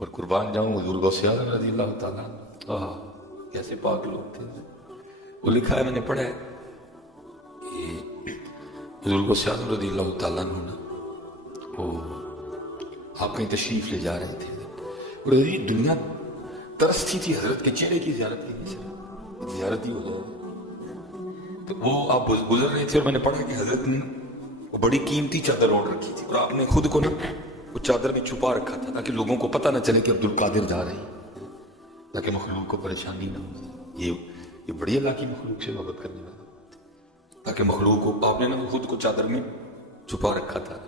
اور قربان جاؤں حضور غوث اعظم رضی اللہ تعالیٰ کیسے پاک لوگ تھے. وہ لکھا ہے میں نے پڑھا ہے کہ حضور غوث اعظم رضی اللہ تعالیٰ عنہ وہ آپ کہیں تشریف لے جا رہے تھے اور یہ دنیا ترستی تھی حضرت کے چہرے کی زیارت ہی ہو جائے. تو وہ آپ گزر رہے تھے اور میں نے پڑھا کہ حضرت نے وہ بڑی قیمتی چادر اوڑھ رکھی تھی اور آپ نے خود کو نا وہ چادر میں چھپا رکھا تھا تاکہ لوگوں کو پتہ نہ چلے کہ عبد القادر جا رہے ہیں, تاکہ مخلوق کو پریشانی نہ ہو. یہ بڑی اللہ کی مخلوق سے محبت کرنے والا, تاکہ مخلوق کو آپ نے نا خود کو چادر میں چھپا رکھا تھا.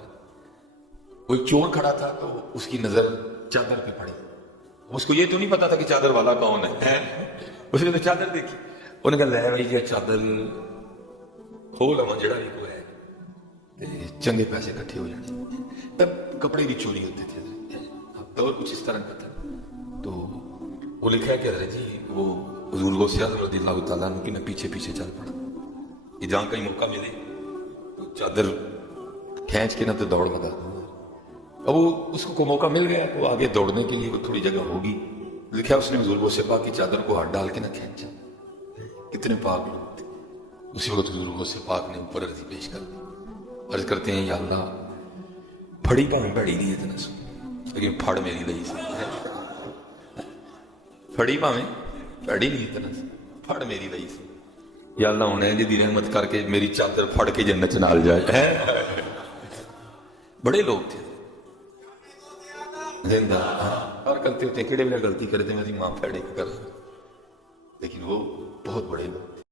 وہ ایک چور کھڑا تھا تو اس کی نظر چادر پہ پڑی. اس کو یہ تو نہیں پتا تھا کہ چادر والا کون ہے, اس نے تو چادر دیکھی. انہوں نے کہا لے بھائی یہ چادر ہو لوا جڑا بھی کوئی ہے چنگے پیسے کٹھے ہو جانے. تب کپڑے بھی چوری ہوتے تھے, دور کچھ اس طرح کا تھا. تو وہ لکھا ہے کہ حضرت جی وہ حضور غوث اعظم رضی اللہ تعالیٰ عنہ کی میں پیچھے پیچھے چل پڑا کہ جہاں کہیں موقع ملے تو چادر کھینچ کے نہ تو دوڑ لگا. اب وہ اس کو موقع مل گیا وہ آگے دوڑنے کے لیے وہ تھوڑی جگہ ہوگی. لکھا اس نے حضور غوث پاک کی چادر کو ہاتھ ڈال کے نہ کھینچا. کتنے پاک لوگ تھے. اسی وقت حضور غوث پاک نے اوپر عرضی پیش کر دی. عرض کرتے ہیں یا اللہ پھڑی پاؤں بڑی نہیں اتنا سو لیکن پھڑ میری لئی سی. پھڑی پاؤں بڑی نہیں اتنا سو پھڑ میری لئی سی. یا اللہ انہیں جی رحمت کر کے میری چادر پھڑ کے جنت نال جائے. بڑے لوگ تھے زندہ اور کرتے ہوتے کیڑے بھی غلطی کرتے میری ماں پھیڑے کر, لیکن وہ بہت بڑے لوگ.